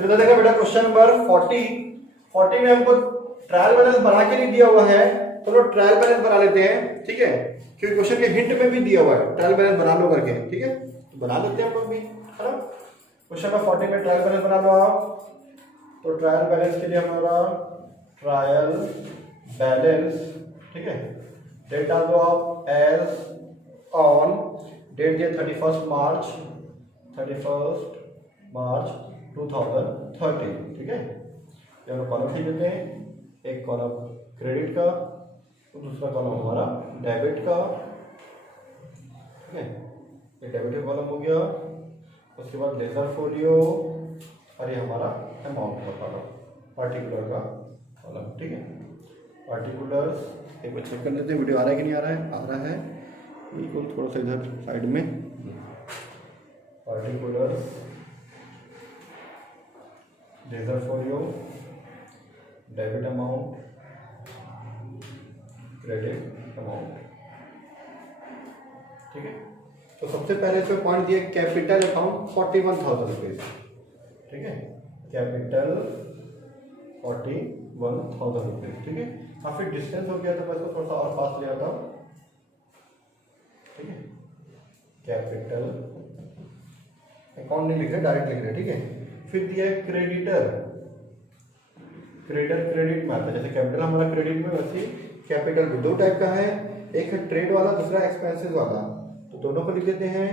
फिर देखा बेटा क्वेश्चन नंबर 40 में हमको ट्रायल बैलेंस बना के नहीं दिया हुआ है, तो लोग ट्रायल बैलेंस बना लेते हैं, ठीक है, क्योंकि क्वेश्चन के हिंट में भी दिया हुआ है ट्रायल बैलेंस बना लो करके, ठीक है, तो बना लेते हैं हम लोग भी, है ना। क्वेश्चन नंबर 40 में ट्रायल बैलेंस बना लो आप। तो ट्रायल बैलेंस के लिए हमारा ट्रायल बैलेंस, ठीक है, डेट डाल दो आप एज ऑन, डेट दिया 31 मार्च 2013, ठीक है। दोनों कॉलम लिख देते हैं, एक कॉलम क्रेडिट का, दूसरा कॉलम हमारा डेबिट का, ठीक है, ये डेबिट का कॉलम हो गया। उसके बाद लेजर फोलियो और ये हमारा अमाउंट का कॉलम, पार्टिकुलर का कॉलम, ठीक है। पार्टिकुलर्स एक बार चेक कर लेते हैं वीडियो आ रहा है कि नहीं आ रहा है, आ रहा है बिल्कुल, थोड़ा सा इधर साइड में। Particulars, ledger folio, debit amount, credit amount, ठीक है। तो सबसे पहले इसमें पॉइंट दिया कैपिटल अकाउंट 41,000 रुपीज, ठीक है, कैपिटल 41,000 रुपीज, ठीक है। काफी डिस्टेंस हो गया तो मैं इसको थोड़ा सा और पास ले आता हूं, ठीक है। कैपिटल अकाउंट नहीं लिख रहे, डायरेक्ट लिख रहे, ठीक है। फिर दिया है क्रेडिटर, क्रेडिट में आता है, जैसे कैपिटल हमारा क्रेडिट में, वैसे कैपिटल भी दो टाइप का है, एक है ट्रेड वाला, दूसरा एक्सपेंसेस वाला। तो दोनों को लिख देते हैं,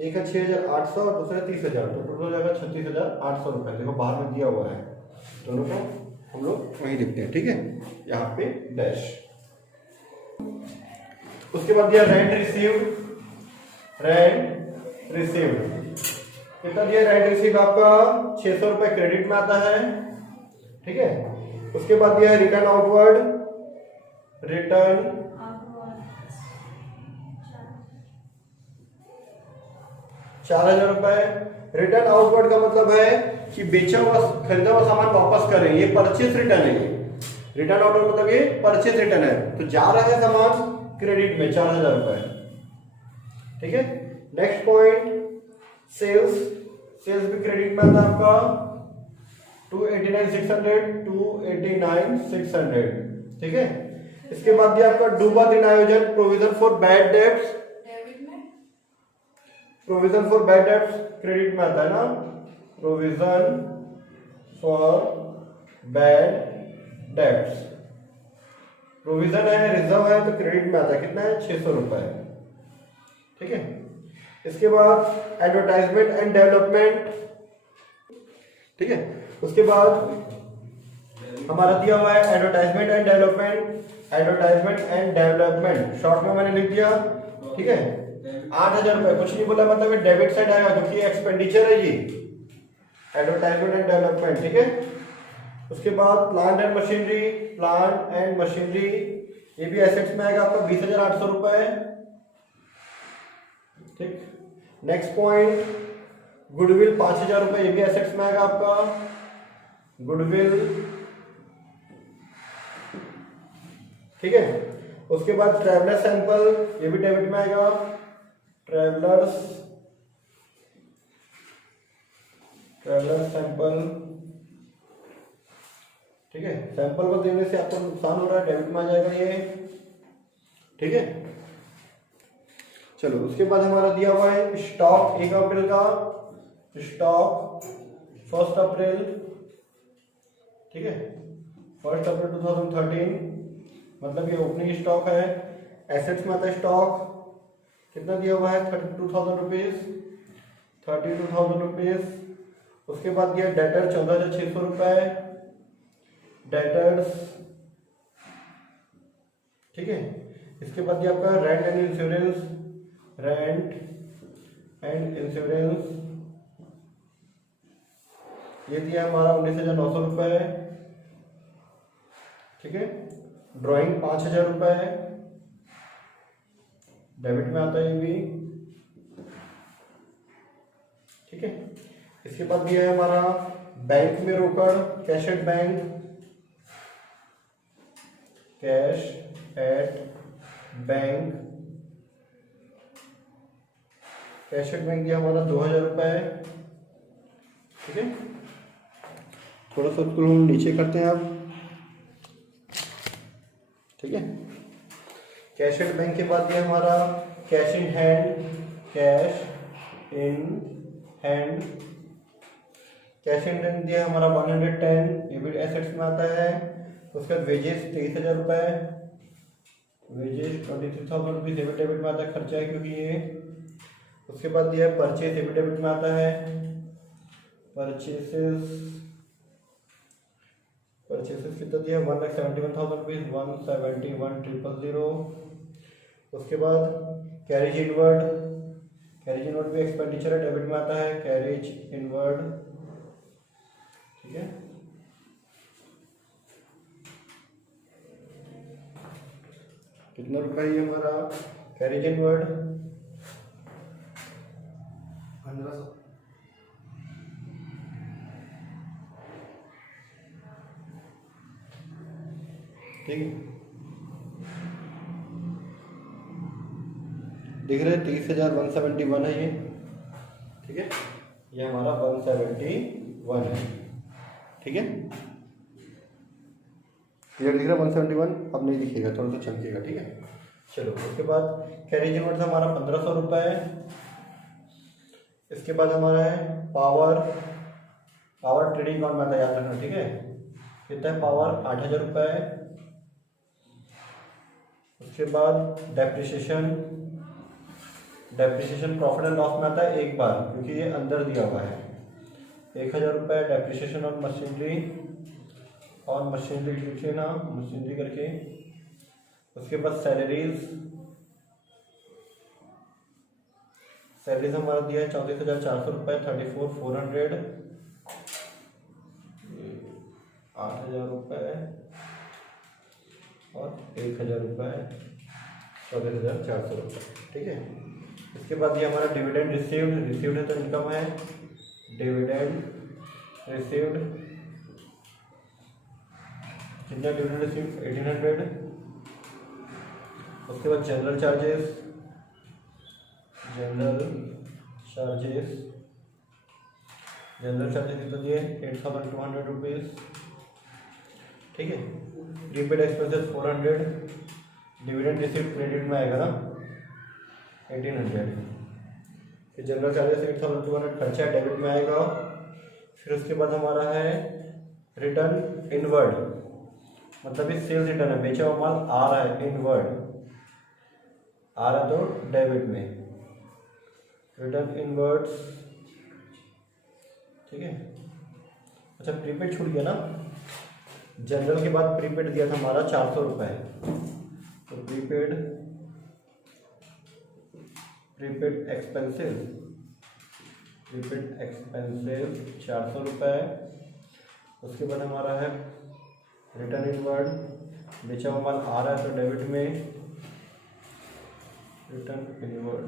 एक है 6,800 और दूसरा 30,000, तो टोटल हो जाएगा 36,800 रुपए। देखो बाहर में दिया हुआ है, दोनों को हम लोग वहीं लिखते हैं, ठीक है, यहाँ पे डैश। उसके बाद दिया रेंट रिसीव्ड, कितना दिया रेंट रिसीव्ड आपका 600 रुपए क्रेडिट में आता है, ठीक है। उसके बाद दिया है रिटर्न आउटवर्ड, रिटर्न 4,000 रुपए। रिटर्न आउटवर्ड का मतलब है कि बेचा हुआ खरीदा हुआ सामान वापस करें, ये परचेस रिटर्न है। ये रिटर्न आउटवर्ड मतलब ये परचेस रिटर्न है, तो जा रहा है सामान क्रेडिट में 4,000 रुपए, ठीक है। नेक्स्ट पॉइंट सेल्स भी क्रेडिट में आता है आपका 289,600, ठीक है। इसके बाद दिया आपका डूबा दिन आयोजन, provision for bad debts, provision for bad debts credit में आता है ना, provision for bad debts, provision है, रिजर्व है, तो क्रेडिट में आता है, कितना है 600 रुपए, ठीक है। इसके बाद एडवर्टाइजमेंट एंड डेवलपमेंट, ठीक है। उसके बाद हमारा दिया हुआ है एडवर्टाइजमेंट एंड डेवलपमेंट, शॉर्ट में मैंने लिख दिया, ठीक है। 8,000 रुपए, कुछ नहीं बोला, मतलब ये डेबिट साइड आएगा क्योंकि एक्सपेंडिचर है ये, एडवर्टाइजमेंट एंड डेवलपमेंट, ठीक है। उसके बाद प्लांट एंड मशीनरी, ये भी एसेट्स में आएगा आपका 20,800 रुपए, ठीक। नेक्स्ट पॉइंट गुडविल 5,000 रुपए, ये भी एसेट्स में आएगा आपका गुडविल, ठीक है। उसके बाद ट्रैवलर सैंपल, ये भी डेबिट में आएगा, ट्रैवलर सैंपल, ठीक है। सैंपल को देने से आपको नुकसान हो रहा है, डेबिट में आ जाएगा ये, ठीक है। चलो उसके बाद हमारा दिया हुआ है स्टॉक 1 अप्रैल का, स्टॉक 1 अप्रैल, ठीक है, 1 अप्रैल 2013, मतलब ये ओपनिंग स्टॉक है। एसेट्स में आता है स्टॉक, कितना दिया हुआ है 32,000 रुपीज। उसके बाद दिया डेटर 14,600 रुपए, डेटर्स, ठीक है। इसके बाद दिया आपका रेंट एंड इंश्योरेंस, ये दिया हमारा 19,900 रुपए, ठीक है। ड्राइंग 5,000 रुपए, डेबिट में आता है ये भी, ठीक है। इसके बाद दिया है हमारा बैंक में रोकड़, cash at bank, cash at bank दिया हमारा 2,000 रुपए, ठीक है। थोड़ा सा उसको हम नीचे करते हैं अब, ठीक है। कैश एट बैंक के बाद ये हमारा cash in hand, cash in hand, cash in hand दिया हमारा 110, ये भी एसेट्स में आता है। उसके बाद वेजेस 23,000 रुपये, वेजेस 23,000 रुपीज़ डेबिट डेबिट में आता है, खर्चा है क्योंकि ये। उसके बाद दिया है परचेज, डेबिट डेबिट में आता है, परचेसेस कितना दिया है 1,71,000 रुपीज़, 171,000। उसके बाद कैरेज इनवर्ड, कैरेज इनवर्ड भी एक्सपेंडिचर है, डेबिट में आता है, कैरेज इनवर्ड, ठीक है। कितना रुपया ये हमारा कैरेज इनवर्ड 1500, ठीक है। दिख रहे 30,171 है ये, ठीक है। ये हमारा 171 है, ठीक है। क्लियर दिख रहा है 171, अब नहीं दिखेगा, थोड़ा सा चमकेगा, ठीक है। चलो उसके बाद कैरेज इनवर्ड हमारा 1,500 रुपये। इसके बाद हमारा है पावर ट्रेडिंग अकाउंट में आता है, याद रखना, ठीक है। कितना है पावर 8,000 रुपये। उसके बाद डेप्रिसिएशन प्रॉफिट एंड लॉस में आता है एक बार, क्योंकि ये अंदर दिया हुआ है, 1,000 रुपये डेप्रिसिएशन ऑन मशीनरी, लिखिए ना, मशीनरी करके। उसके बाद सैलरीज हमारा दिया है 34,400 रुपये, 34,400, 8,000 रुपये और 1,000 रुपये, 14,400 रुपये, ठीक है। इसके बाद ये हमारा डिविडेंड रिसीव्ड है तो इनकम है, डिविडेंड रिसीव्ड, कितना डिविडेंड रिसीव्ड 1,800। उसके बाद जनरल चार्जेस कितना दिए 8,200 रुपीज़, ठीक है। Prepaid expenses 400, dividend received credit में आएगा ना 1,800, फिर जनरल चार्जेस 8,200 खर्चा डेबिट में आएगा। फिर उसके बाद हमारा है रिटर्न इनवर्ड, मतलब ये सेल्स रिटर्न है, बेचा हुआ माल आ रहा है, इनवर्ड आ रहा तो डेबिट में, रिटर्न इनवर्ड्स, ठीक है। अच्छा प्रीपेड छूट गया ना, जनरल के बाद प्रीपेड दिया था हमारा 400 रुपये, तो प्रीपेड एक्सपेंसिव 400 रुपये। उसके बाद हमारा है रिटर्न इनवर्ड, बेचा हुआ माल आ रहा है तो डेबिट में, रिटर्न इनवर्ड,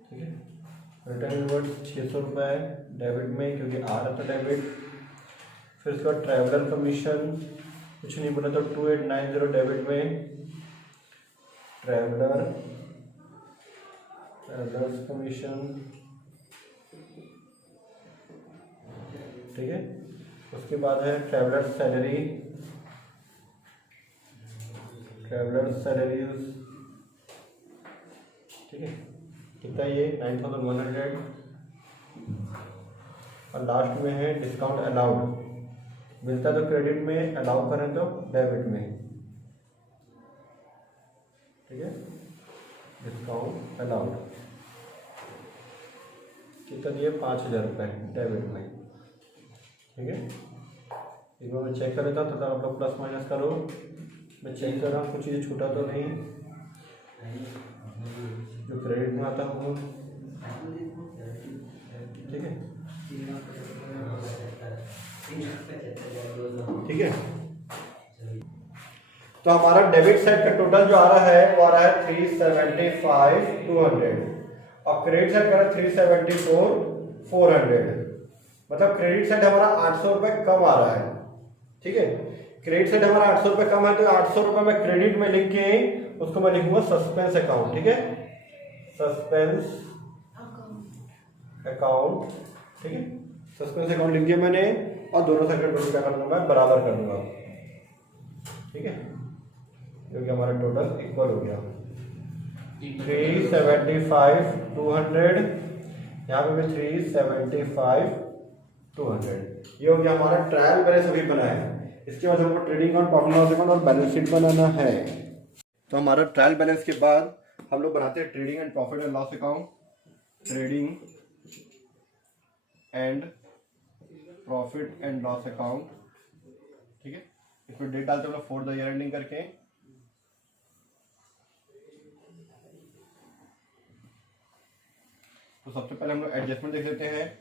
ठीक है। रिटर्न इनवर्ड 600 रुपये डेबिट में, क्योंकि आ रहा था डेबिट। फिर उसके बाद ट्रैवलर कमीशन कुछ नहीं बोला तो 2890 डेबिट में, ट्रैवलर्स कमीशन, ठीक है। उसके बाद है ट्रैवलर्स सैलरीज, ठीक है। कितना ये 9,100। और लास्ट में है डिस्काउंट अलाउड, मिलता तो क्रेडिट में, अलाउ करें तो डेबिट में, ठीक है। डिस्काउंट अलाउड कितना दिए 5,000 रुपये डेबिट में, ठीक है। एक बार मैं चेक कर लेता हूँ, तो आप लोग प्लस माइनस करो, मैं चेक कर रहा हूँ कुछ चीज़ छूटा तो नहीं, जो क्रेडिट में आता हूँ, ठीक है, ठीक है। तो हमारा डेबिट साइड का टोटल जो आ रहा है वो आ रहा है 375,200 और क्रेडिट साइड का 374,400, मतलब क्रेडिट साइड हमारा 800 रुपये कम आ रहा है, ठीक है। क्रेडिट साइड हमारा 800 रुपये कम है, तो 800 रुपये मैं क्रेडिट में लिख के उसको मैं लिखूंगा सस्पेंस अकाउंट, ठीक है, सस्पेंस अकाउंट, ठीक है, सस्पेंस अकाउंट लिख दिया मैंने और दोनों सेगमेंट को क्या कर दूंगा मैं बराबर कर दूंगा, ठीक है, क्योंकि हमारा टोटल इक्वल हो गया 375 200, यहाँ पे भी 375 200। ये हो गया हमारा ट्रायल बैलेंस अभी बना है। इसके बाद हमको trading account, profit loss account और बैलेंस शीट बनाना है। तो हमारा ट्रायल बैलेंस के बाद हम लोग बनाते हैं trading and profit and loss account, trading and profit and loss account, ठीक है। इसमें डेट डालते हैं हम लोग फॉर द ईयर एंडिंग करके। तो सबसे पहले हम लोग एडजस्टमेंट देख लेते हैं।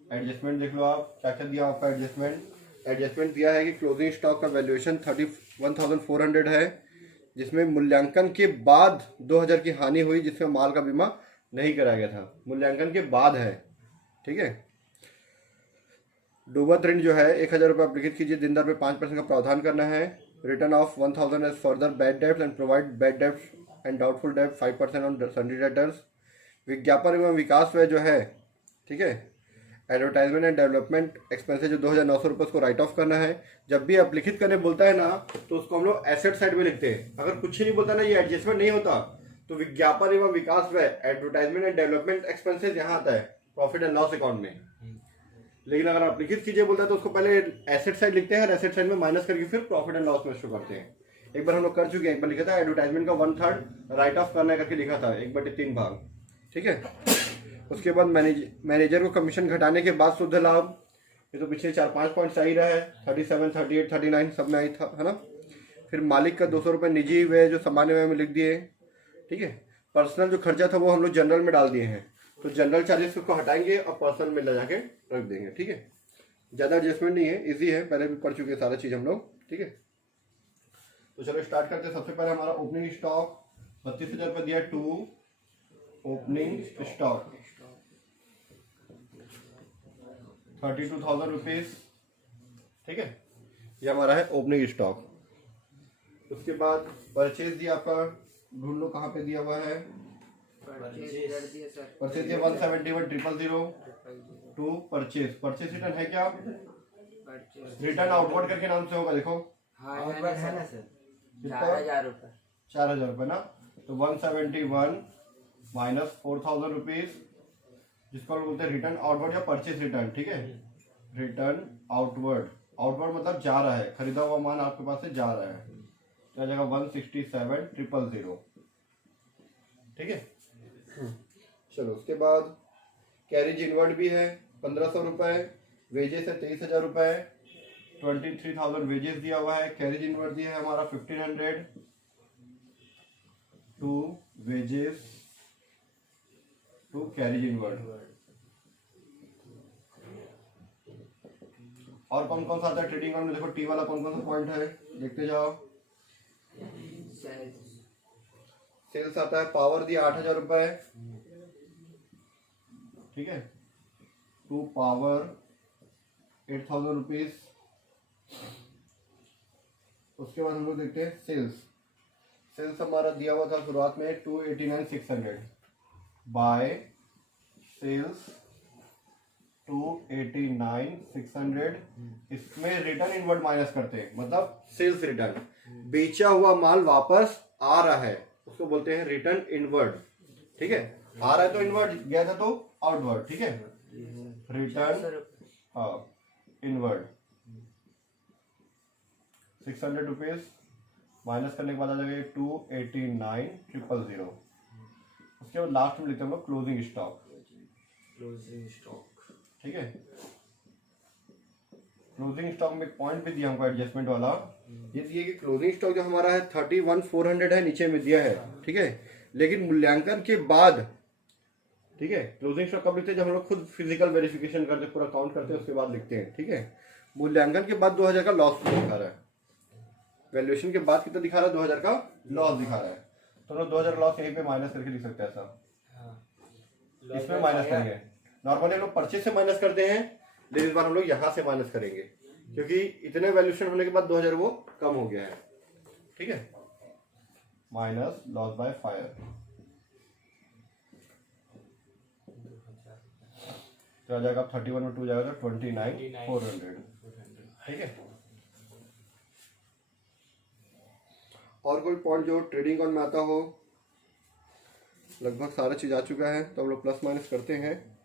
एडजस्टमेंट देख लो आप, क्या क्या दिया आपका एडजस्टमेंट। एडजस्टमेंट दिया है कि क्लोजिंग स्टॉक का वैल्यूएशन 31,400 है, जिसमें मूल्यांकन के बाद 2000 की हानि हुई, जिसमें माल का बीमा नहीं कराया गया था। मूल्यांकन के बाद है, ठीक है। डूबत ऋण जो है 1000 रुपये अप्लिकेट कीजिए, दिन दर पे 5% का प्रावधान करना है। Return of 1000 as further bad डेब्ट एंड प्रोवाइड बैड डेब्ट एंड डाउटफुल डेब्ट 5% ऑन सन्ड्री डेटर्स। विज्ञापन एवं विकास व्यय जो है, ठीक है, एडवर्टाइजमेंट एंड डेवलपमेंट एक्सपेंसेस जो 2900 रुपये उसको राइट ऑफ करना है। जब भी अप्लिकेट करने बोलता है ना, तो उसको हम लोग एसेट साइड में लिखते हैं। अगर कुछ ही नहीं बोलता ना, ये एडजस्टमेंट नहीं होता, तो विज्ञापन एवं विकास व्यय एडवर्टाइजमेंट एंड डेवलपमेंट एक्सपेंसेस यहाँ आता है प्रॉफिट एंड लॉस अकाउंट में। लेकिन अगर अप्लिकेट कीजिए बोलता है तो उसको पहले एसेट साइड लिखते हैं और एसेट साइड में माइनस करके फिर प्रॉफिट एंड लॉस में शो करते हैं। एक बार हम लोग कर चुके हैं, एक बार लिखा था एडवर्टाइजमेंट का 1/3 राइट ऑफ करना है करके लिखा था, 1/3 भाग, ठीक है। उसके बाद मैनेजर को कमीशन घटाने के बाद शुद्ध लाभ, ये तो पिछले 4-5 पॉइंट्स आ ही रहा है, 37, 38, 39 सब में आई था, है ना। फिर मालिक का 200 रुपये निजी व्यय जो सामान्य व्यय में लिख दिए, ठीक है। पर्सनल जो खर्चा था वो हम लोग जनरल में डाल दिए हैं, तो जनरल चार्जेस को हटाएंगे और पर्सनल में ले जाके रख देंगे, ठीक है। ज़्यादा एडजस्टमेंट नहीं है, इजी है, पहले भी पढ़ चुके हैं सारा चीज़ हम लोग, ठीक है। तो चलो स्टार्ट करते हैं। सबसे पहले हमारा ओपनिंग स्टॉक 32,000 रुपये दिया टू ओपनिंग स्टॉक 32,000 रुपीज, ठीक है, ये हमारा है ओपनिंग स्टॉक। उसके बाद परचेज दिया आपका, ढूंढ लो कहाँ पे दिया हुआ है। परचेज दिया 171,000 टू परचेज। परचेज रिटर्न है क्या, रिटर्न आउटवर्ड करके नाम से होगा, देखो। हाँ है ना सर, 4,000 रुपये। 4,000 रुपये ना, तो 171 माइनस 4,000 रुपीज, जिसको हम बोलते हैं रिटर्न आउटवर्ड या परचेज रिटर्न, ठीक है। रिटर्न आउटवर्ड, आउटवर्ड मतलब जा रहा है, खरीदा हुआ माल आपके पास से जा रहा है, तो आ जाएगा 167,000, ठीक है। चलो उसके बाद कैरिज इनवर्ड भी है 1,500 रुपये, वेजेस है 23,000 रुपये, 23,000 वेजेस दिया हुआ है। कैरिज इनवर्ड दिया है हमारा 1,500 to wages to carriage inward. और कौन कौन सा आता है ट्रेडिंग अकाउंट में, देखो टी वाला कौन कौन सा पॉइंट है, देखते जाओ। सेल्स आता है, पावर दिया 8,000 रुपये, ठीक है, टू पावर 8,000 रुपीज। उसके बाद हम लोग देखते हैं सेल्स। सेल्स हमारा दिया हुआ था शुरुआत में 289,600 बाय सेल्स 289,600। इसमें रिटर्न इनवर्ड माइनस करते हैं, मतलब सेल्स रिटर्न, बेचा हुआ माल वापस आ रहा है, उसको बोलते हैं रिटर्न इनवर्ड, ठीक है। आ रहा है तो इनवर्ड, गया था तो आउटवर्ड, ठीक है। रिटर्न इनवर्ड 600 रुपीज माइनस करने के बाद आ जाएगा 289,000। उसके बाद लास्ट में लिखते हैं हम लोग क्लोजिंग स्टॉक, ठीक है। क्लोजिंग स्टॉक में एक पॉइंट भी दिया हमको एडजस्टमेंट वाला, ये दिए कि क्लोजिंग स्टॉक जो हमारा है 31,400 है, नीचे में दिया है, ठीक है। लेकिन मूल्यांकन के बाद, ठीक है, क्लोजिंग स्टॉक कब लिखते हैं, जब हम लोग खुद फिजिकल वेरिफिकेशन करते हैं, पूरा काउंट करते हैं, उसके बाद लिखते हैं, ठीक है। मूल्यांकन के बाद 2,000 का लॉस दिखा रहा है, वैल्यूएशन के बाद कितना दिखा रहा है, 2,000 का लॉस दिखा रहा है, तो हम लोग 2,000 लॉस यहीं पे माइनस करके लिख सकते हैं ऐसा। इसमें माइनस करेंगे, नॉर्मली हम लोग परचेज से माइनस करते हैं, लेकिन इस बार हम लोग यहाँ से माइनस करेंगे, क्योंकि इतने वैल्यूएशन होने के बाद 2,000 वो कम हो गया है, ठीक है। माइनस लॉस बाय फायर तो आ जाएगा 31 में 2 जाएगा तो 29,400। ठीक है। और कोई पॉइंट जो ट्रेडिंग अकाउंट में आता हो? लगभग सारा चीज आ चुका है, तो हम लोग प्लस माइनस करते हैं।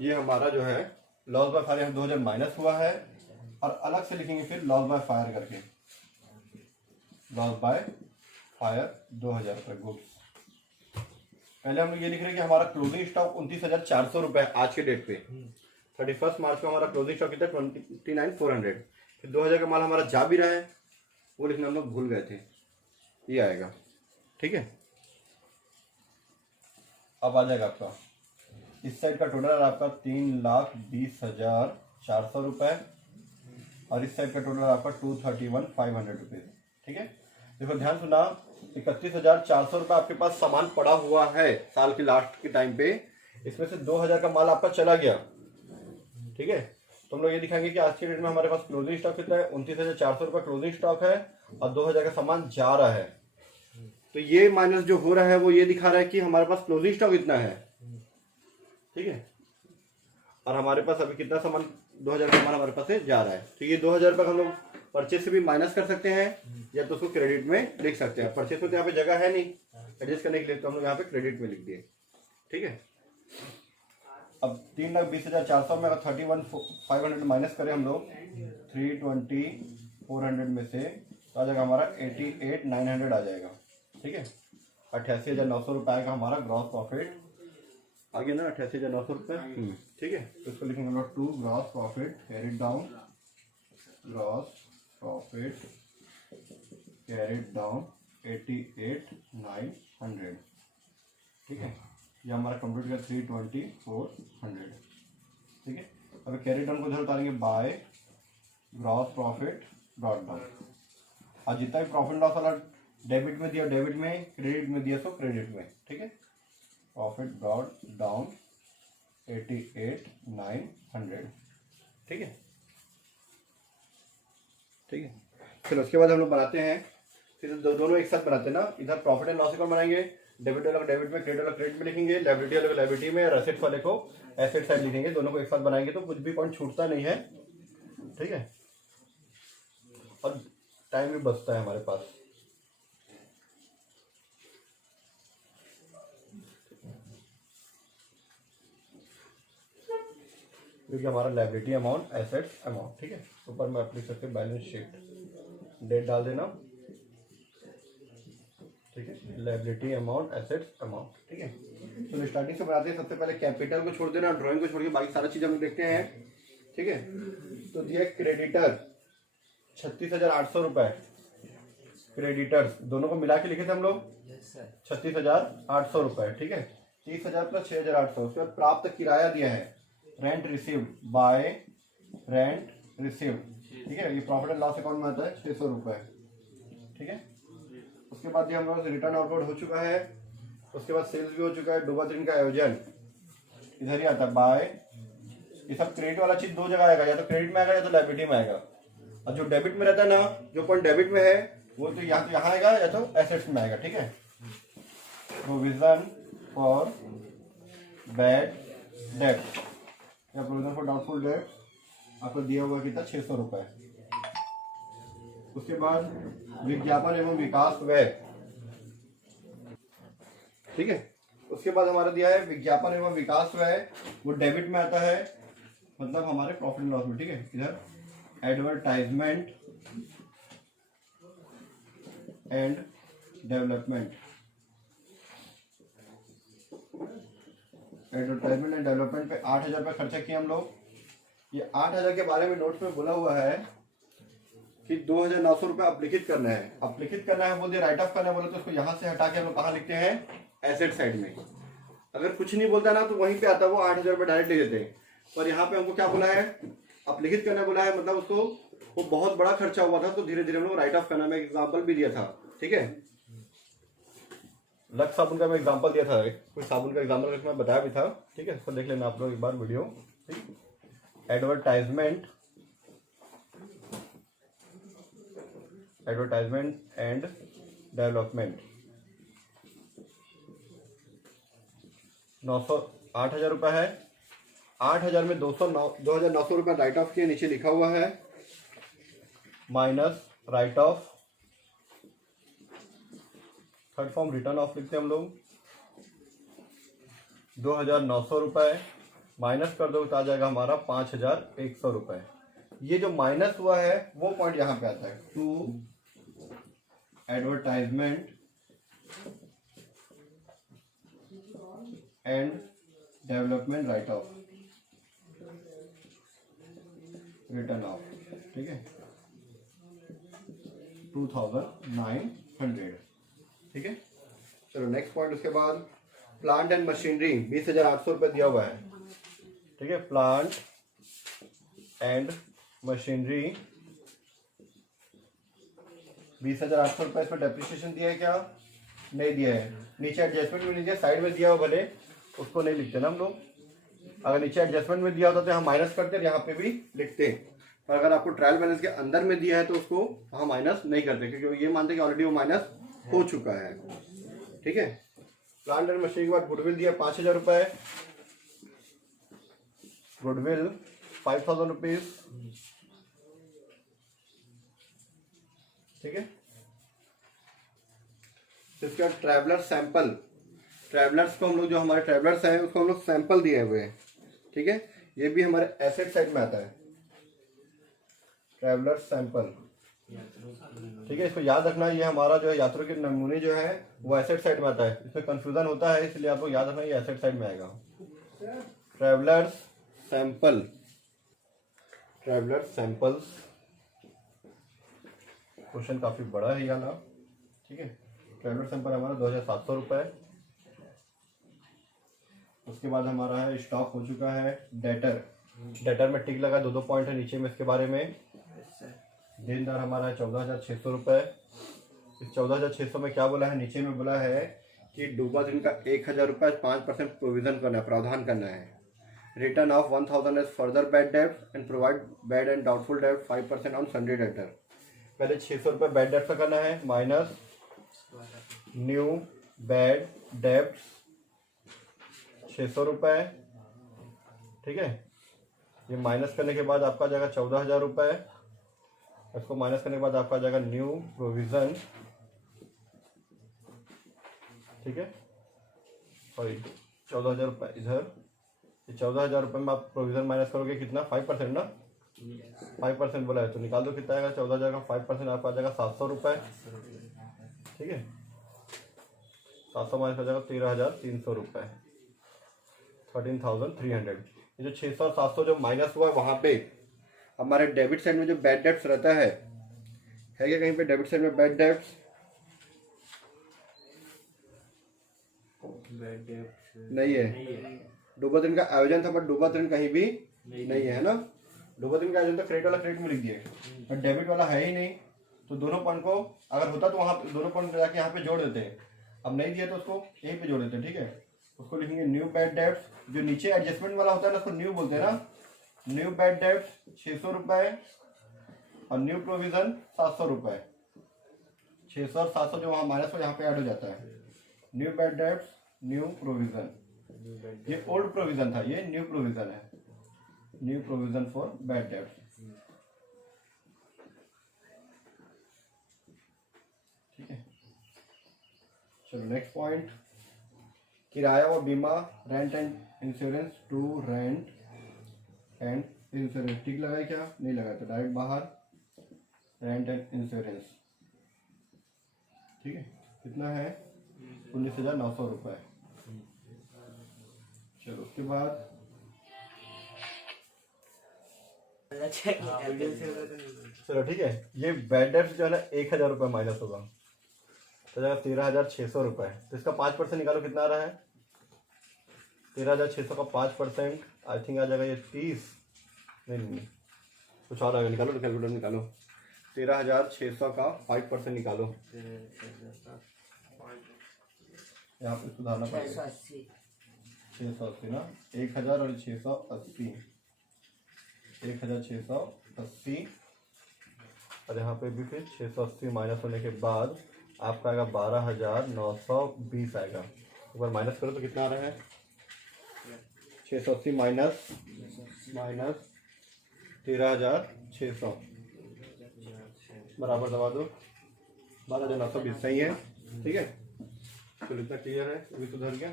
ये हमारा जो है लॉस बाय फायर 2000 माइनस हुआ है, और अलग से लिखेंगे फिर लॉस बाय फायर करके, लॉस बाय फायर 2000 रुपये गुड्स। पहले हम लोग ये लिख रहे हैं कि हमारा क्लोजिंग स्टॉक 29,400 रुपये आज के डेट पे 31 मार्च को हमारा क्लोजिंग स्टॉक कितना 29,400। फिर 2000 का माल हमारा जा भी रहा है, वो लिखना हम लोग भूल गए थे, ये आएगा। ठीक है। अब आ जाएगा आपका इस साइड का टोटल आपका 3,20,400 रुपये, और इस साइड का टोटल आपका 231,500 रुपीज। ठीक है। देखो ध्यान सुना, 31,400 रुपये आपके पास सामान पड़ा हुआ है साल के लास्ट के टाइम पे, इसमें से 2,000 का माल आपका चला गया। ठीक है। तो हम लोग ये दिखाएंगे कि आज के डेट में हमारे पास क्लोजिंग स्टॉक कितना है, 29,400 रुपये क्लोजिंग स्टॉक है, और 2,000 का सामान जा रहा है। तो ये माइनस जो हो रहा है वो ये दिखा रहा है कि हमारे पास क्लोजिंग स्टॉक इतना है। ठीक है। और हमारे पास अभी कितना सामान 2,000 का सामान हमारे पास से जा रहा है। तो ये 2,000 रुपये हम लोग परचेज से भी माइनस कर सकते हैं, या तो उसको क्रेडिट में लिख सकते हैं। परचेज में तो यहाँ पे जगह है नहीं एडजस्ट करने के लिए, तो हम लोग यहाँ पे क्रेडिट में लिख दिए। ठीक है। अब 3,20,400 में अगर 31,500 माइनस करें हम लोग 320,400 में से, तो आ जाएगा हमारा 88,900 आ जाएगा। ठीक है। 88,900 रुपये आएगा हमारा ग्रॉस प्रॉफिट। आगे ना 88,900 रुपये। ठीक है। तो इसको लिखेंगे हम लोग 2 gross profit carried down, gross profit carried down 88,900। ठीक है। ये हमारा कंप्लीट का 320,400। ठीक है। अब कैरिड डाउन को इधर उतारेंगे by gross profit brought down, और जितना भी प्रॉफिट लॉस वाला डेबिट में दिया डेबिट में, क्रेडिट में दिया तो क्रेडिट में। ठीक है। Profit brought down 88,900। ठीक है। ठीक है। फिर उसके बाद हम लोग बनाते हैं, फिर दोनों एक साथ बनाते हैं ना, इधर प्रॉफिट एंड लॉस अकाउंट बनाएंगे, डेबिट वाला डेबिट में, क्रेडिट वाला क्रेडिट में लिखेंगे, लायबिलिटी वाले को लायबिलिटी में, और एसेट वाले को एसेट साइड लिखेंगे। दोनों को एक साथ बनाएंगे तो कुछ भी पॉइंट छूटता नहीं है। ठीक है। और टाइम भी बचता है हमारे पास। क्योंकि हमारा लायबिलिटी अमाउंट, एसेट्स अमाउंट। ठीक है। ऊपर में आप लिख सकते हैं बैलेंस शीट, डेट डाल देना। ठीक है। Liability amount, assets amount. ठीक है। तो स्टार्टिंग से बनाते हैं। सबसे पहले कैपिटल को छोड़ देना, ड्राइंग को छोड़ के बाकी सारा चीज हम देखते हैं। ठीक है। तो दिया क्रेडिटर 36,800 रुपए, क्रेडिटर्स दोनों को मिला के लिखे थे हम लोग 36,800 रुपए। ठीक है। 30,000 प्लस 6,800। उसके बाद प्राप्त किराया दिया है, rent received by rent received. ठीक है। ये प्रॉफिट एंड लॉस अकाउंट में आता है 600 रुपए। ठीक है। उसके बाद ये हम लोग रिटर्न आउटवर्ड हो चुका है। उसके बाद सेल्स भी हो चुका है। डूबा ऋण का आयोजन इधर ही आता है बाय। ये सब क्रेडिट वाला चीज दो जगह आएगा, या तो क्रेडिट में आएगा या तो लायबिलिटी में आएगा। और जो डेबिट में रहता है ना, जो पॉइंट डेबिट में है वो तो यहाँ आएगा या तो एसेट्स में आएगा। ठीक है। प्रोविजन फॉर बैड डेट या प्रोविजन फॉर डाउटफुल डेट आपको दिया हुआ कितना 600 रुपए। उसके बाद विज्ञापन एवं विकास व्यय। ठीक है। उसके बाद हमारा दिया है विज्ञापन एवं विकास व्यय, वो डेबिट में आता है, मतलब हमारे प्रॉफिट लॉस में। ठीक है। इधर advertisement and development, advertisement and development पे 8,000 रुपये खर्चा किए हम लोग। ये 8,000 के बारे में नोट्स में बोला हुआ है कि 2,900 रुपये अपलिखित करना है। अपलिखित करना है बोलते, राइट ऑफ करना है बोले, तो उसको यहाँ से हटा के हम लोग कहाँ लिखते हैं, एसेट साइड में। अगर कुछ नहीं बोलता ना तो वहीं पे आता है वो 8,000 रुपये डायरेक्ट ले देते हैं। पर यहाँ पे हमको क्या बोला है, अपलिखित करना बोला है, मतलब उसको वो बहुत बड़ा खर्चा हुआ था तो धीरे धीरे हम लोग राइट ऑफ करना। मैं एग्जाम्पल भी दिया था। ठीक है। लक्स साबुन का मैं एग्जांपल दिया था, कोई साबुन का एग्जांपल मैं बताया भी था। ठीक है। इसको देख लेना आप लोग एक बार वीडियो। ठीक। Advertisement and development. 8,000 रुपये है। 8,000 में 2,900 रुपये राइट ऑफ के नीचे लिखा हुआ है, minus right of, third form return of लिखते हैं हम लोग। 2,900 रुपये माइनस कर दो तो आ जाएगा हमारा 5,100 रुपये। ये जो माइनस हुआ है वो पॉइंट यहाँ पे आता है, to advertisement and development write off, written off, ठीक है, 2,900, ठीक है। चलो नेक्स्ट पॉइंट। उसके बाद प्लांट एंड मशीनरी 20,800 रुपये दिया हुआ है, ठीक है। प्लांट एंड मशीनरी 20,800 रुपये। इसमें डेप्रिसिएशन दिया है क्या? नहीं दिया है। नीचे एडजस्टमेंट में नहीं दिया, साइड में दिया हो भले, उसको नहीं लिखते ना हम लोग। अगर नीचे एडजस्टमेंट में दिया होता तो यहाँ माइनस करते, यहाँ पे भी लिखते। पर अगर आपको ट्रायल बैलेंस के अंदर में दिया है तो उसको वहाँ माइनस नहीं करते, क्योंकि ये मानते कि ऑलरेडी वो माइनस हो चुका है, ठीक है। प्लांट एंड मशीनरी के बाद गुडविल दिया 5,000 रुपये, गुडविल 5,000 रुपीज, ठीक है। इसके बाद ट्रैवलर सैंपल, ट्रैवलर्स को हम लोग, जो हमारे ट्रैवलर्स हैं उसको हम लोग सैंपल दिए हुए हैं, ठीक है। ये भी हमारे एसेट साइड में आता है, ट्रैवलर सैंपल, ठीक है। इसको याद रखना, ये हमारा जो है यात्रियों के नमूने जो है वो एसेट साइड में आता है। इसमें कंफ्यूजन होता है, इसलिए आपको याद रखना ये एसेट साइड में आएगा। Travellers sample, traveller samples, question काफी बड़ा है ये ना, ठीक है। ट्रैवलर सैंपल हमारा 2,700 रुपये। उसके बाद हमारा है स्टॉक हो चुका है डेटर, डेटर में टिक लगा, 2 पॉइंट है नीचे में इसके बारे में। देनदार हमारा है 14,600 रुपये। इस 14,600 में क्या बोला है? नीचे में बोला है कि डूबा दिन का 1,000 रुपये 5% प्रोविजन करना है, प्रावधान करना है। Return of 1,000 as further bad डेब्ट and provide bad and doubtful डेब्ट 5% ऑन सन्डे डेटर। पहले 600 रुपये बैड डेब्ट का करना है, माइनस न्यू बैड डेब्ट 600 रुपये, ठीक है। ये माइनस करने के बाद आपका जाएगा 14,000 रुपये। इसको माइनस करने के बाद आपका जाएगा न्यू प्रोविजन, ठीक है। सॉरी 14,000 रुपये इधर, ये 14,000 रुपये में आप प्रोविजन माइनस करोगे कितना? 5% ना, 5% बोला है तो निकाल दो कितना आएगा। 14,000 का 5% आपका आ जाएगा 700 रुपये, ठीक है। 700 माइनस हो जाएगा 13,300 रुपये, 13,300। ये जो 600 और 700 जो माइनस हुआ है वहाँ पे हमारे डेबिट साइड में जो बैड डेब्ट्स रहता है क्या कहीं पे डेबिट साइड में बैड डेब्ट्स? नहीं है। डूबा दिन का आयोजन था बट डूबा दिन कहीं भी नहीं है ना। डूबा दिन का आयोजन तो क्रेडिट वाला क्रेडिट में लिख दिए, बट डेबिट वाला है ही नहीं। तो दोनों पॉइंट को अगर होता तो वहाँ दोनों पॉइंट जाके यहाँ पे जोड़ देते हैं। अब नहीं दिया तो उसको यहीं पे जोड़ देते हैं, ठीक है। उसको लिखेंगे न्यू बैड डेब्ट्स, जो नीचे एडजस्टमेंट वाला होता है ना उसको न्यू बोलते हैं ना। न्यू बैड डेब्ट्स 600 रुपये और न्यू प्रोविजन 700 रुपये। 600 और 700 जो वहाँ माइनस हो यहाँ पे ऐड हो जाता है। New bad debts, new provision, ये ओल्ड प्रोविजन था, ये न्यू प्रोविजन है, new provision for bad debts, ठीक है। चलो नेक्स्ट पॉइंट, किराया व बीमा, rent and insurance, to rent and insurance. ठीक लगाए क्या? नहीं लगाया तो डायरेक्ट बाहर, रेंट एंड इंश्योरेंस, ठीक है। कितना है? 19,900 रुपये। चलो उसके बाद चलो ठीक है, ये बैड डेब्ट जो है ना 1,000 रुपये माइनस होगा तो जाएगा 13,600 रुपये। तो इसका 5% निकालो, कितना आ रहा है? 13,600 का 5% आई थिंक आ जाएगा ये 30, नहीं कुछ और आएगा, निकालो तो कैलकुलेटर निकालो। 13,600 का 5% निकालो, यहाँ पे सुधारना पड़ेगा। 680 ना, 1,000 और 680, 1,680 और यहाँ पे भी फिर 680 माइनस होने के बाद आपका आएगा 12,920 आएगा। एक बार माइनस करो तो कितना आ रहा है? 680 माइनस 13,600 बराबर दबा दो 12,920 सही है। ठीक है, चलो इतना क्लियर है, अभी सुधर गया।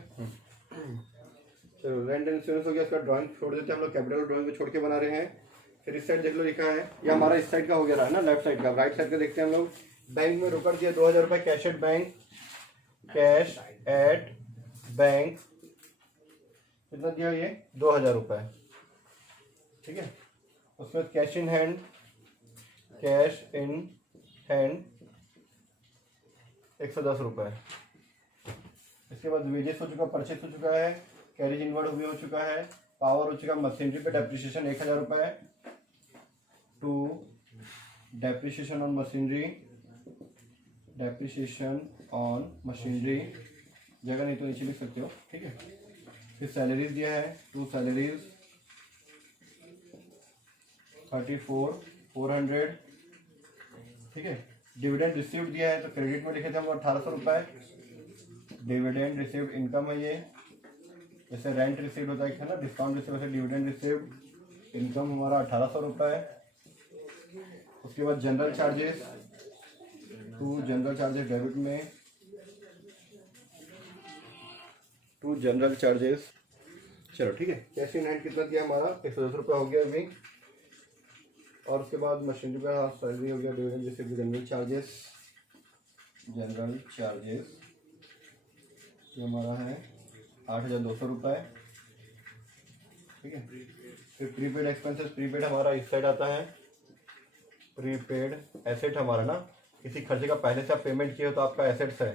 चलो रेंट एंड इंश्योरेंस हो गया, इसका ड्राइंग छोड़ देते हैं हम लोग, कैपिटल ड्राइंग को छोड़ के बना रहे हैं। फिर इस साइड देख लो लिखा है, ये हमारा इस साइड का हो गया रहा है ना, लेफ्ट साइड का। राइट साइड का देखते हैं हम लोग। बैंक में रोकड़ दिया 2,000 रुपये, cash at bank, cash at bank कितना दिया ये 2,000 रुपये। ठीक है, उसमें कैश इन हैंड 110 रुपये। इसके बाद वेजेस हो चुका, परचेस हो चुका है, कैरेज इनवर्ड भी हो चुका है, पावर हो चुका, मशीनरी पे डेप्रिसिएशन 1,000 रुपये टू डेप्रिसिएशन ऑन मशीनरी, जगह नहीं तो नीचे लिख सकते हो। ठीक है, फिर सैलरीज दिया है, 2 सैलरीज 34,400। ठीक है, डिविडेंड रिसीव्ड दिया है तो क्रेडिट में लिखे थे हम 1,800 रुपये। डिविडेंड रिसीव्ड इनकम है ये, जैसे रेंट रिसीव्ड होता है ना, डिस्काउंट रिसीव, वैसे डिविडेंड रिसीव्ड इनकम हमारा 1,800 रुपये। उसके बाद general charges, 2 general charges debit में, 2 जनरल चार्जेस। चलो ठीक है, कैश इन हैंड कितना दिया हमारा 110 रुपये हो गया अभी। और उसके बाद मशीनरी पर सैलरी हो गया, डिविडेंड रिसीव्ड, जनरल चार्जेस ये हमारा है 8,200 रुपये। ठीक है, फिर प्रीपेड एक्सपेंसेस, प्रीपेड हमारा इस साइड आता है। प्रीपेड एसेट हमारा ना, किसी खर्चे का पहले से आप पेमेंट किए हो तो आपका एसेट्स है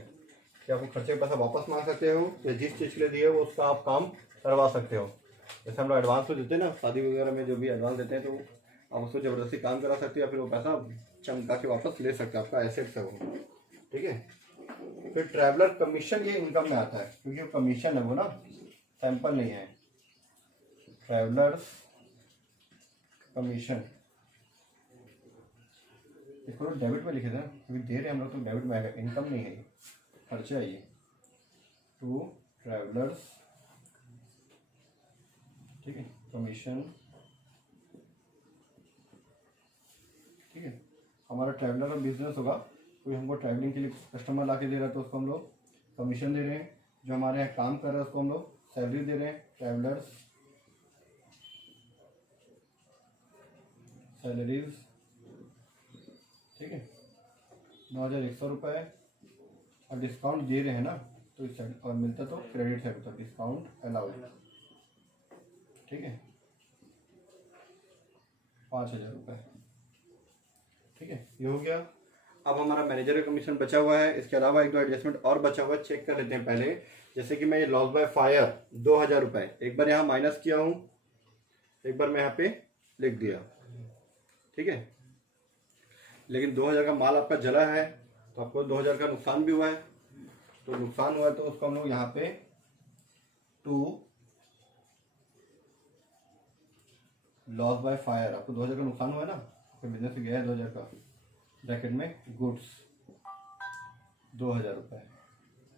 कि आपको खर्चे का पैसा वापस मांग सकते हो, या जिस चीज़ के लिए दिए हो उसका आप काम करवा सकते हो। जैसे हम लोग एडवांस तो देते हैं ना, शादी वगैरह में जो भी एडवांस देते हैं तो आप उसको ज़बरदस्ती काम करा सकते हो, या फिर वो पैसा चमका के वापस ले सकते हो, आपका एसेट्स है वो। ठीक है, फिर ट्रैवलर कमीशन ये इनकम में आता है, क्योंकि वो कमीशन है वो ना, सैंपल नहीं है। ट्रैवलर्स कमीशन इसको डेबिट में लिखे थे ना, क्योंकि दे रहे हम लोग तो डेबिट में आएगा, इनकम नहीं है, खर्चा है ये। टू ट्रैवलर्स, ठीक है, कमीशन। ठीक है, हमारा ट्रैवलर का बिजनेस होगा, कोई हमको ट्रैवलिंग के लिए कस्टमर ला के दे रहा है तो उसको हम लोग कमीशन दे रहे हैं। जो हमारे यहाँ काम कर रहा है उसको हम लोग सैलरी दे रहे हैं, ट्रैवलर्स सैलरीज। ठीक है, 9,100 रुपये। और डिस्काउंट दे रहे हैं ना तो इस साइड, और मिलता तो क्रेडिट है तो डिस्काउंट अलाउड। ठीक है, 5,000 रुपये। ठीक है, ये हो गया। अब हमारा मैनेजर का कमीशन बचा हुआ है, इसके अलावा 1-2 एडजस्टमेंट और बचा हुआ है, चेक कर लेते हैं पहले। जैसे कि मैं ये लॉस बाय फायर 2,000 रुपये एक बार यहाँ माइनस किया हूँ, एक बार मैं यहाँ पे लिख दिया। ठीक है, लेकिन 2,000 का माल आपका जला है तो आपको 2,000 का नुकसान भी हुआ है, तो नुकसान हुआ है तो उसको हम लोग यहाँ पे 2 लॉस बाय फायर, आपको 2,000 का नुकसान हुआ है ना, आपका बिजनेस से गया है 2,000 का, ब्रैकेट में गुड्स 2,000 रुपये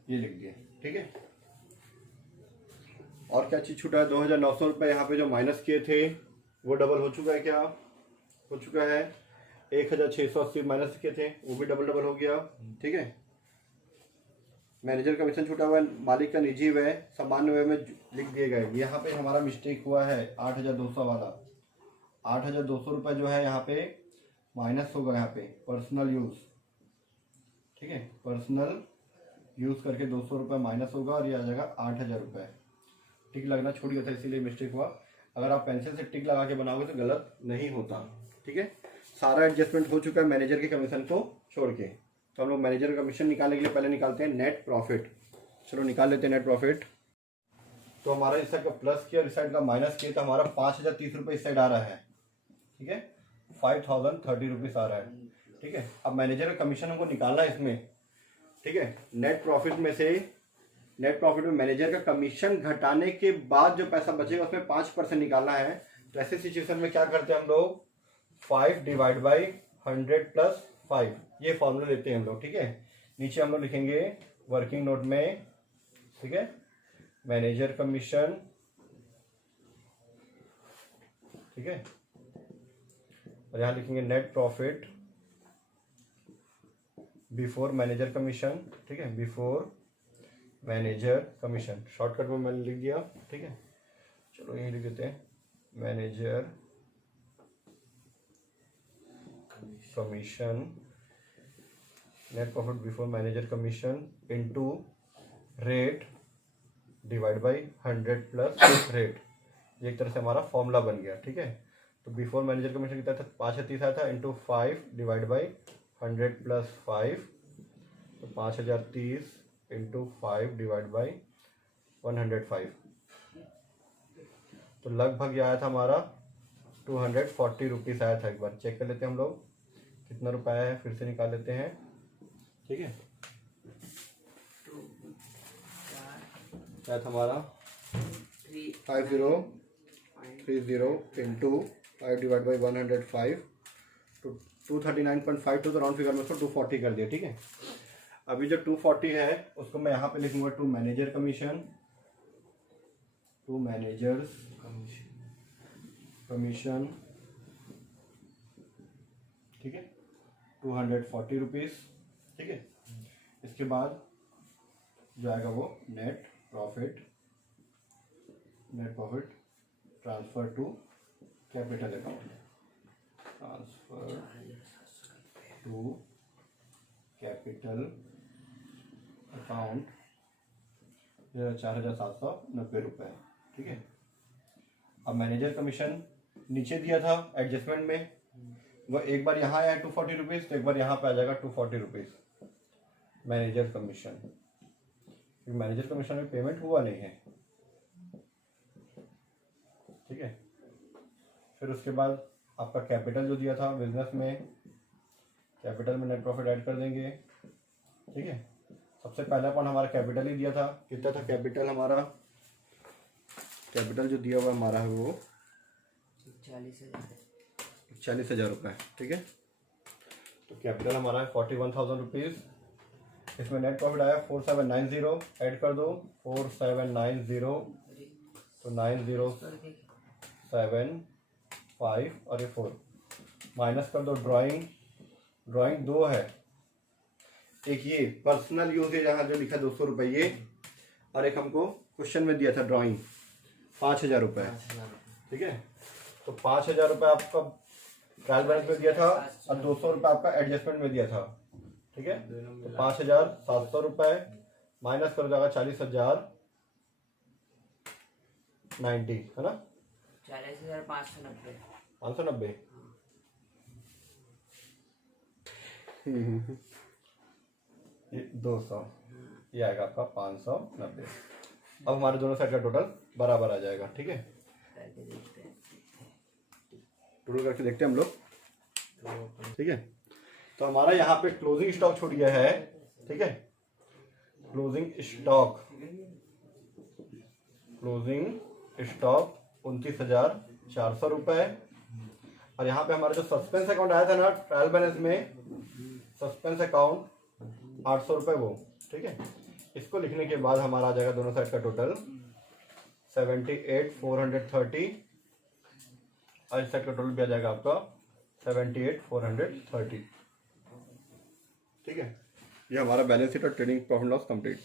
ये लिख दिए। ठीक है, और क्या चीज़ छूटा है, 2,900 रुपये यहाँ पे जो माइनस किए थे वो डबल हो चुका है, क्या हो चुका है, 1,680 माइनस किए थे वो भी डबल हो गया। ठीक है, मैनेजर कमीशन छूटा हुआ है, मालिक का निजी व्यय सामान्य व्यय में लिख दिए गए। यहाँ पे हमारा मिस्टेक हुआ है 8,200 वाला, 8,200 रुपये जो है यहाँ पे माइनस होगा, यहाँ पे पर्सनल यूज़। ठीक है, पर्सनल यूज़ करके 200 रुपये माइनस होगा और ये आ जाएगा 8,000 रुपये। टिक लगना छूट गया था इसीलिए मिस्टेक हुआ, अगर आप पेंसिल से टिक लगा के बनाओगे तो गलत नहीं होता। ठीक है, सारा एडजस्टमेंट हो चुका है मैनेजर के कमीशन को छोड़ के। तो हम लोग मैनेजर का कमीशन निकालने के लिए पहले निकालते हैं नेट प्रॉफिट। चलो निकाल लेते हैं नेट प्रॉफिट। तो हमारा इस साइड का प्लस किया, इस साइड का माइनस किया, तो हमारा 5,030 रुपये इस साइड आ रहा है। ठीक है, 5,030 रुपीज़ आ रहा है। ठीक है, अब मैनेजर का कमीशन हमको निकालना है इसमें। ठीक है, नेट प्रॉफिट में से, नेट प्रॉफिट में मैनेजर का कमीशन घटाने के बाद जो पैसा बचेगा उसमें 5% निकालना है। तो ऐसे सिचुएशन में क्या करते हैं हम लोग, 5 डिवाइड बाई 100 प्लस 5 ये फॉर्मूला लेते हैं हम लोग। ठीक है, नीचे हम लोग लिखेंगे वर्किंग नोट में, ठीक है, मैनेजर कमीशन ठीक है। और यहाँ लिखेंगे net profit before manager commission, ठीक है, बिफोर मैनेजर कमीशन, शॉर्टकट में मैंने लिख दिया, ठीक है। चलो यही लिख देते हैं, manager commission, net profit before manager commission into rate divide by 100 plus rate. ये एक तरह से हमारा फॉर्मूला बन गया, ठीक है। तो बिफोर मैनेजर कमीशन कितना था, 5,030 आया था, इंटू 5 डिवाइड बाई 100 प्लस 5, तो 5,030 इंटू 5 डिवाइड बाई 105, तो लगभग ये आया था हमारा 240 रुपीज़ आया था। एक बार चेक कर लेते हैं हम लोग कितना रुपया आया है, फिर से निकाल लेते हैं, ठीक है। आया था हमारा 5030 इंटू 5 डिवाइड बाई 105, तो 239.52, तो राउंड फिगर में उसको 240 कर दिया, ठीक है। अभी जो 240 है उसको मैं यहाँ पे लिखूंगा to manager commission, to manager's commission, ठीक है, 240 रुपीज़, ठीक है। इसके बाद जो आएगा वो net profit transfer to capital account, transfer to capital account 4,790 रुपये, ठीक है। अब मैनेजर कमीशन नीचे दिया था एडजस्टमेंट में, वह एक बार यहाँ आया 240 रुपीज़, तो एक बार यहाँ पे आ जाएगा 240 रुपीज़ मैनेजर कमीशन, क्योंकि मैनेजर कमीशन में पेमेंट हुआ नहीं है, ठीक है। फिर उसके बाद आपका कैपिटल जो दिया था बिजनेस में, कैपिटल में नेट प्रॉफिट ऐड कर देंगे, ठीक है। सबसे पहला पॉइंट हमारा कैपिटल ही दिया था, कितना था कैपिटल हमारा, कैपिटल जो दिया हुआ हमारा है वो 40,000 रुपये, ठीक है। तो कैपिटल हमारा है 41,000 रुपीज़, इसमें नेट प्रॉफिट आया 4790, ऐड कर दो 4790, तो 9075 और ये 4 माइनस कर दो। ड्राइंग 2 है, एक ये पर्सनल यूज है जहाँ जो लिखा 200 रुपये, और एक हमको क्वेश्चन में दिया था ड्राइंग 5,000 रुपये, ठीक है। तो 5,000 रुपये आपका ट्रायल बैलेंस में दिया था और 200 रुपये आपका एडजस्टमेंट में दिया था, ठीक है। तो 5,700 रुपये माइनस कर जाएगा 40,090, है ना, 40,590। ये 200, ये आएगा आपका 590। अब हमारे दोनों साइड का टोटल बराबर आ जाएगा, ठीक है। टोटल करके देखते हैं हम लोग, ठीक है। तो हमारा यहाँ पे क्लोजिंग स्टॉक छूट गया है, ठीक है। क्लोजिंग स्टॉक 29,400 रुपये, और यहाँ पे हमारा जो सस्पेंस अकाउंट आया था ना ट्रायल बैलेंस में, सस्पेंस अकाउंट 800 रुपये वो, ठीक है। इसको लिखने के बाद हमारा आ जाएगा दोनों साइड का टोटल 78,430, और इस साइड का टोटल भी आ जाएगा आपका 78,430, ठीक है। ये हमारा बैलेंस शीट और ट्रेडिंग प्रॉफिट लॉस कंप्लीट।